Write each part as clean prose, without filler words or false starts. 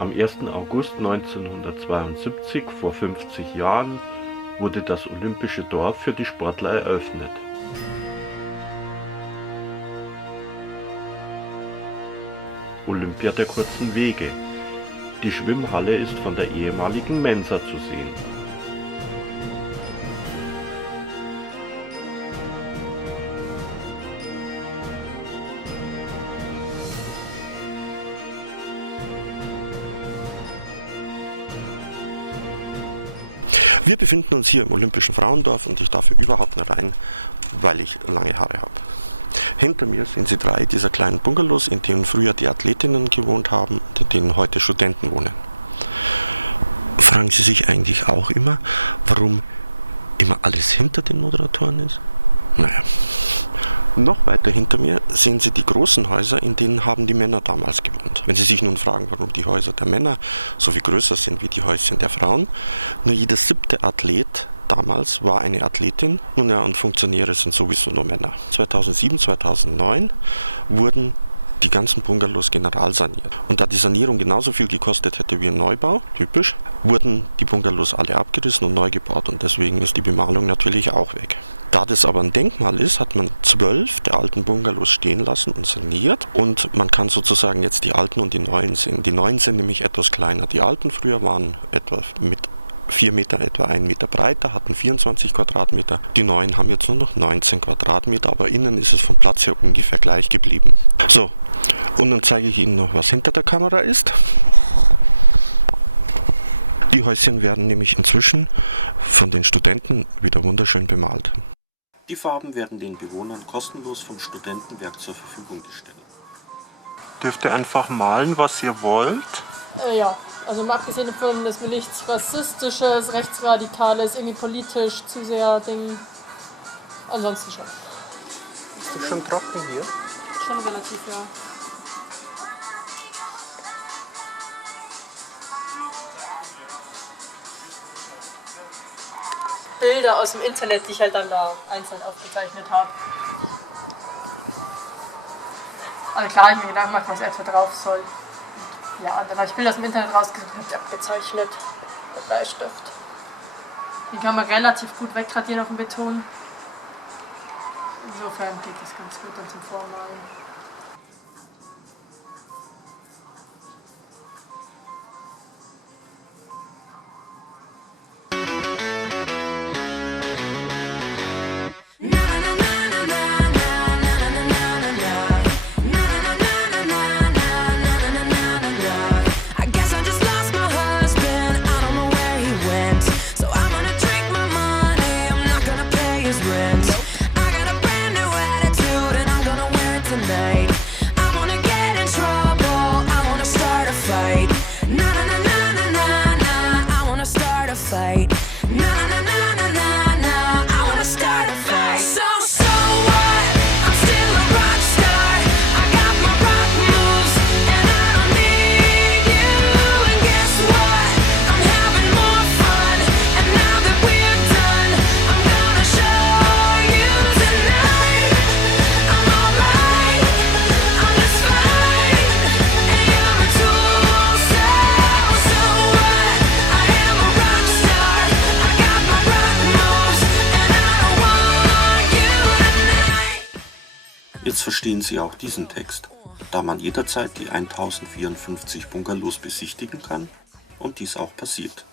Am 1. August 1972, vor 50 Jahren, wurde das Olympische Dorf für die Sportler eröffnet. Olympia der kurzen Wege. Die Schwimmhalle ist von der ehemaligen Mensa zu sehen. Wir befinden uns hier im Olympischen Frauendorf und ich darf hier überhaupt nicht rein, weil ich lange Haare habe. Hinter mir sehen Sie 3 dieser kleinen Bungalows, in denen früher die Athletinnen gewohnt haben und in denen heute Studenten wohnen. Fragen Sie sich eigentlich auch immer, warum immer alles hinter den Moderatoren ist? Naja. Noch weiter hinter mir sehen Sie die großen Häuser, in denen haben die Männer damals gewohnt. Wenn Sie sich nun fragen, warum die Häuser der Männer so viel größer sind wie die Häuser der Frauen, nur jeder 7. Athlet damals war eine Athletin. Nun ja, und Funktionäre sind sowieso nur Männer. 2007, 2009 wurden die ganzen Bungalows generalsaniert. Und da die Sanierung genauso viel gekostet hätte wie ein Neubau, typisch, wurden die Bungalows alle abgerissen und neu gebaut und deswegen ist die Bemalung natürlich auch weg. Da das aber ein Denkmal ist, hat man 12 der alten Bungalows stehen lassen und saniert und man kann sozusagen jetzt die alten und die neuen sehen. Die neuen sind nämlich etwas kleiner. Die alten früher waren etwa mit 4 Meter, etwa 1 Meter breiter, hatten 24 Quadratmeter. Die neuen haben jetzt nur noch 19 Quadratmeter, aber innen ist es vom Platz her ungefähr gleich geblieben. So, und dann zeige ich Ihnen noch, was hinter der Kamera ist. Die Häuschen werden nämlich inzwischen von den Studenten wieder wunderschön bemalt. Die Farben werden den Bewohnern kostenlos vom Studentenwerk zur Verfügung gestellt. Dürft ihr einfach malen, was ihr wollt? Ja, also mal abgesehen davon, dass wir nichts Rassistisches, Rechtsradikales, irgendwie politisch zu sehr Ding. Ansonsten schon. Ist schon trocken hier? Schon relativ, ja. Bilder aus dem Internet, die ich halt dann da einzeln aufgezeichnet habe. Aber klar, ich mir Gedanken gemacht, was etwa drauf soll. Und ja, dann habe ich Bilder aus dem Internet rausgesucht und abgezeichnet mit Bleistift. Die kann man relativ gut wegradieren auf dem Beton. Insofern geht das ganz gut dann zum Vormalen. Jetzt verstehen Sie auch diesen Text, da man jederzeit die 1054 Bungalows besichtigen kann und dies auch passiert.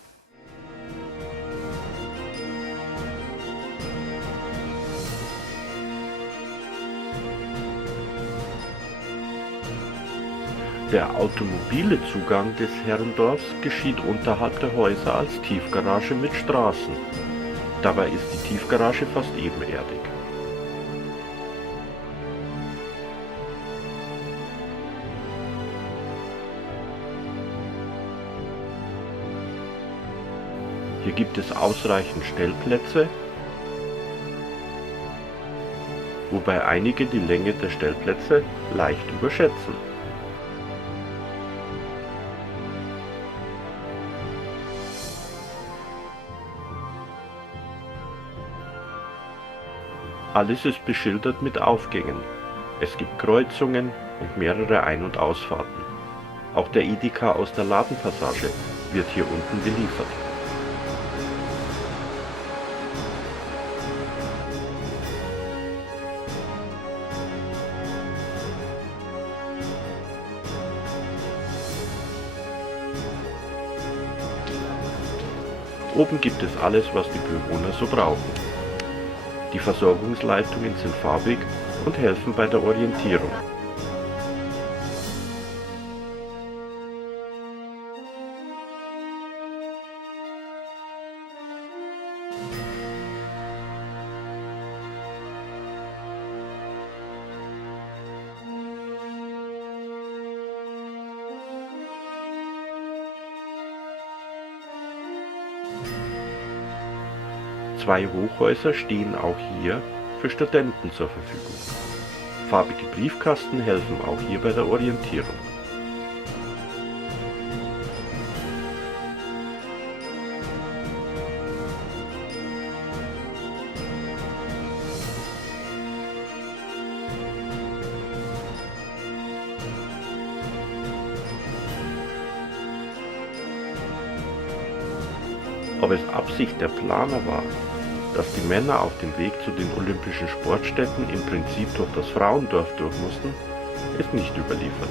Der automobile Zugang des Herrendorfs geschieht unterhalb der Häuser als Tiefgarage mit Straßen. Dabei ist die Tiefgarage fast ebenerdig. Hier gibt es ausreichend Stellplätze, wobei einige die Länge der Stellplätze leicht überschätzen. Alles ist beschildert mit Aufgängen. Es gibt Kreuzungen und mehrere Ein- und Ausfahrten. Auch der Edeka aus der Ladenpassage wird hier unten beliefert. Oben gibt es alles, was die Bewohner so brauchen. Die Versorgungsleitungen sind farbig und helfen bei der Orientierung. Zwei Hochhäuser stehen auch hier für Studenten zur Verfügung. Farbige Briefkasten helfen auch hier bei der Orientierung. Ob es Absicht der Planer war, dass die Männer auf dem Weg zu den Olympischen Sportstätten im Prinzip durch das Frauendorf durch mussten, ist nicht überliefert.